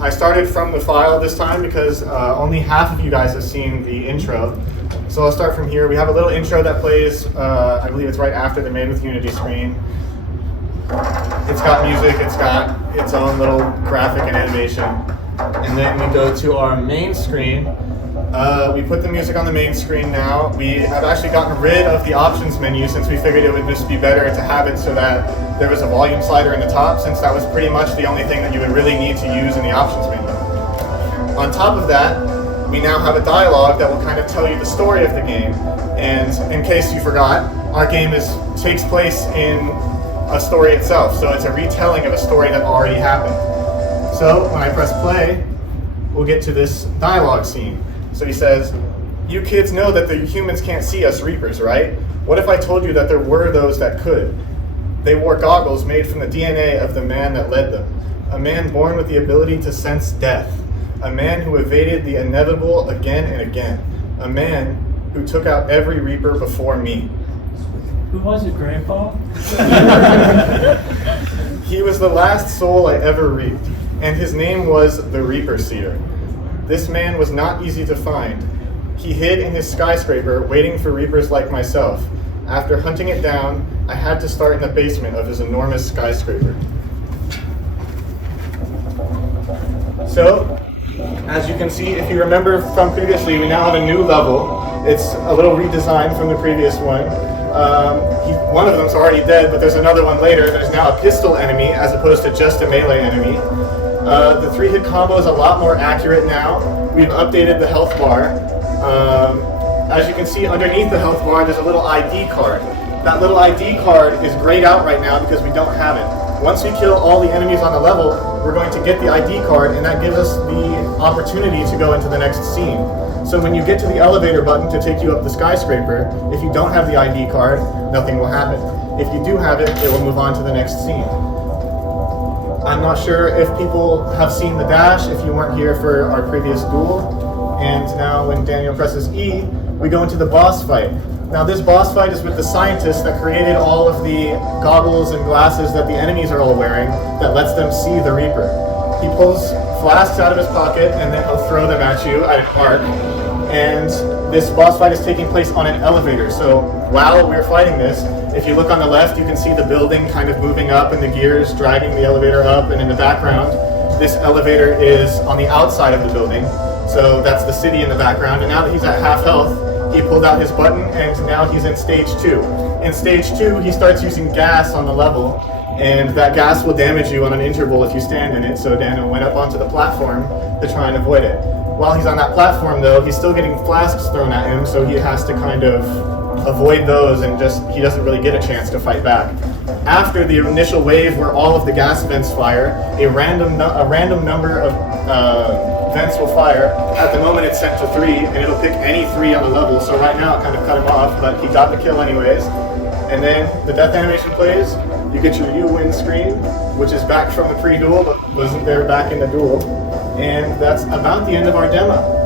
I started from the file this time because only half of you guys have seen the intro. So I'll start from here. We have a little intro that plays, I believe it's right after the Made with Unity screen. It's got music, it's got its own little graphic and animation. And then we go to our main screen. We put the music on the main screen now. We have actually gotten rid of the options menu since we figured it would just be better to have it so that there was a volume slider in the top, since that was pretty much the only thing that you would really need to use in the options menu. On top of that, we now have a dialogue that will kind of tell you the story of the game. And in case you forgot, our game takes place in a story itself. So it's a retelling of a story that already happened. So when I press play, we'll get to this dialogue scene. So he says, "You kids know that the humans can't see us Reapers, right? What if I told you that there were those that could? They wore goggles made from the DNA of the man that led them. A man born with the ability to sense death. A man who evaded the inevitable again and again. A man who took out every Reaper before me." Who was it, Grandpa? "He was the last soul I ever reaped, and his name was the Reaper Seer. This man was not easy to find. He hid in his skyscraper waiting for Reapers like myself. After hunting it down, I had to start in the basement of his enormous skyscraper." So, as you can see, if you remember from previously, we now have a new level. It's a little redesigned from the previous one. One of them's already dead, but there's another one later. There's now a pistol enemy as opposed to just a melee enemy. The 3-hit combo is a lot more accurate now. We've updated the health bar. As you can see, underneath the health bar, there's a little ID card. That little ID card is grayed out right now because we don't have it. Once we kill all the enemies on the level, we're going to get the ID card, and that gives us the opportunity to go into the next scene. So when you get to the elevator button to take you up the skyscraper, if you don't have the ID card, nothing will happen. If you do have it, it will move on to the next scene. I'm not sure if people have seen the dash, if you weren't here for our previous duel. And now when Daniel presses E, we go into the boss fight. Now this boss fight is with the scientist that created all of the goggles and glasses that the enemies are all wearing that lets them see the Reaper. He pulls flasks out of his pocket and then he'll throw them at you at an arc. And this boss fight is taking place on an elevator. So while we're fighting this, if you look on the left, you can see the building kind of moving up and the gears dragging the elevator up, and in the background, this elevator is on the outside of the building. So that's the city in the background, and now that he's at half health, he pulled out his button and now he's in stage 2. In stage 2, he starts using gas on the level, and that gas will damage you on an interval if you stand in it, so Daniel went up onto the platform to try and avoid it. While he's on that platform though, he's still getting flasks thrown at him, so he has to kind of avoid those, and he doesn't really get a chance to fight back. After the initial wave where all of the gas vents fire, a random number of vents will fire. At the moment it's set to 3, and it'll pick any 3 on the level, so right now it kind of cut him off, but he got the kill anyways. And then the death animation plays, you get your "you win" screen, which is back from the pre-duel, but wasn't there back in the duel. And that's about the end of our demo.